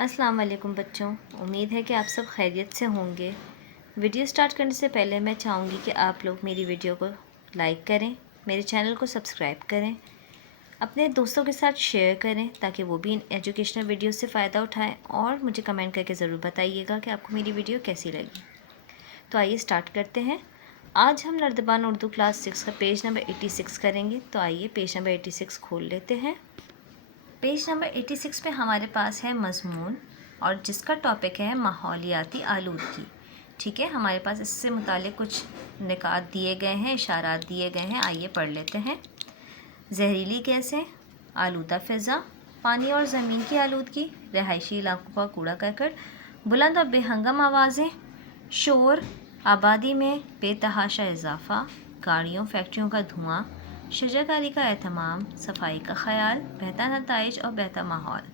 अस्सलाम वालेकुम बच्चों, उम्मीद है कि आप सब खैरियत से होंगे। वीडियो स्टार्ट करने से पहले मैं चाहूँगी कि आप लोग मेरी वीडियो को लाइक करें, मेरे चैनल को सब्सक्राइब करें, अपने दोस्तों के साथ शेयर करें ताकि वो भी इन एजुकेशनल वीडियो से फ़ायदा उठाएं और मुझे कमेंट करके ज़रूर बताइएगा कि आपको मेरी वीडियो कैसी लगी। तो आइए स्टार्ट करते हैं। आज हम नर्दबान उर्दू क्लास 6 का पेज नंबर 86 करेंगे। तो आइए पेज नंबर 86 खोल लेते हैं। पेज नंबर 86 पे हमारे पास है मज़मून और जिसका टॉपिक है माहौलियाती आलूदगी। ठीक है, हमारे पास इससे मुतालिक कुछ निकात दिए गए हैं, इशारात दिए गए हैं। आइए पढ़ लेते हैं। जहरीली गैसें, आलूदा फ़िज़ा, पानी और ज़मीन की आलूदगी, रहायशी इलाकों का कूड़ा करकट, बुलंद और बेहंगम आवाज़ें, शोर, आबादी में बेतहाशा इजाफ़ा, गाड़ियों फैक्ट्रियों का धुआं, शजरकारी का एहतमाम, सफाई का ख्याल, बेहतर नताइज और बेहतर माहौल।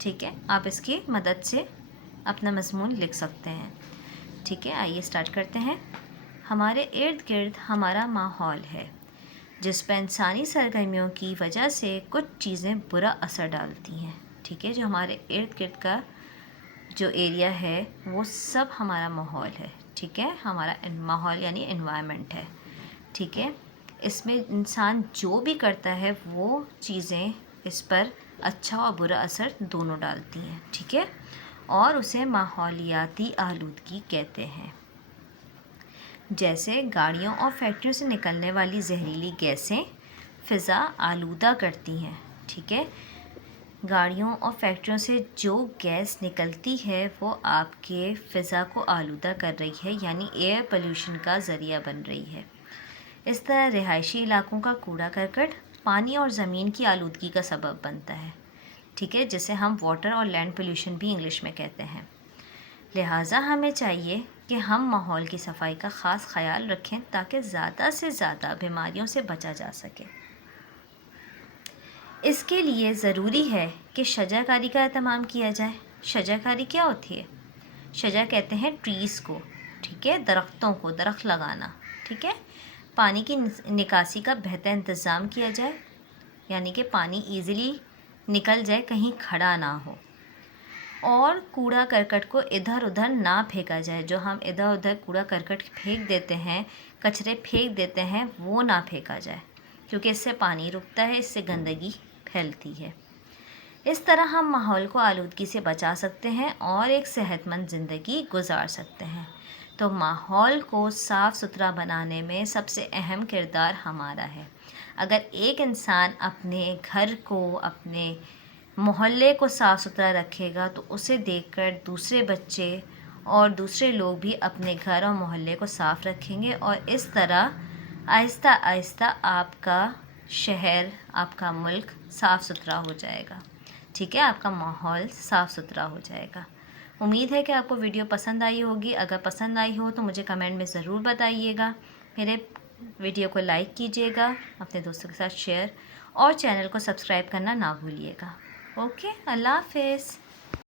ठीक है, आप इसकी मदद से अपना मज़मून लिख सकते हैं। ठीक है, आइए स्टार्ट करते हैं। हमारे इर्द गिर्द हमारा माहौल है जिस पर इंसानी सरगर्मियों की वजह से कुछ चीज़ें बुरा असर डालती हैं। ठीक है, जो हमारे इर्द गिर्द का जो एरिया है वो सब हमारा माहौल है। ठीक है, हमारा माहौल यानी एनवायरनमेंट है। ठीक है, इसमें इंसान जो भी करता है वो चीज़ें इस पर अच्छा और बुरा असर दोनों डालती हैं। ठीक है, और उसे माहौलियाती आलूदगी कहते हैं। जैसे गाड़ियों और फैक्ट्रियों से निकलने वाली जहरीली गैसें फ़िज़ा आलूदा करती हैं। ठीक है, गाड़ियों और फैक्ट्रियों से जो गैस निकलती है वो आपके फ़िज़ा को आलूदा कर रही है, यानी एयर पोल्यूशन का ज़रिया बन रही है। इस तरह रिहायशी इलाकों का कूड़ा करकट पानी और ज़मीन की आलूदगी का सबब बनता है। ठीक है, जिसे हम वाटर और लैंड पोल्यूशन भी इंग्लिश में कहते हैं। लिहाजा हमें चाहिए कि हम माहौल की सफाई का ख़ास ख्याल रखें ताकि ज़्यादा से ज़्यादा बीमारियों से बचा जा सके। इसके लिए ज़रूरी है कि शजरकारी का एहतमाम किया जाए। शजरकारी क्या होती है? शजर कहते हैं ट्रीज़ को। ठीक है, दरख्तों को, दरख्त लगाना। ठीक है, पानी की निकासी का बेहतर इंतज़ाम किया जाए, यानी कि पानी इजीली निकल जाए, कहीं खड़ा ना हो। और कूड़ा करकट को इधर उधर ना फेंका जाए। जो हम इधर उधर कूड़ा करकट फेंक देते हैं, कचरे फेंक देते हैं, वो ना फेंका जाए, क्योंकि इससे पानी रुकता है, इससे गंदगी फैलती है। इस तरह हम माहौल को आलूदगी से बचा सकते हैं और एक सेहतमंद ज़िंदगी गुजार सकते हैं। तो माहौल को साफ़ सुथरा बनाने में सबसे अहम किरदार हमारा है। अगर एक इंसान अपने घर को, अपने मोहल्ले को साफ़ सुथरा रखेगा तो उसे देखकर दूसरे बच्चे और दूसरे लोग भी अपने घर और मोहल्ले को साफ़ रखेंगे और इस तरह आहिस्ता आहिस्ता आपका शहर, आपका मुल्क साफ़ सुथरा हो जाएगा। ठीक है, आपका माहौल साफ़ सुथरा हो जाएगा। उम्मीद है कि आपको वीडियो पसंद आई होगी। अगर पसंद आई हो तो मुझे कमेंट में ज़रूर बताइएगा। मेरे वीडियो को लाइक कीजिएगा, अपने दोस्तों के साथ शेयर और चैनल को सब्सक्राइब करना ना भूलिएगा। ओके, अल्लाह हाफ़िज़।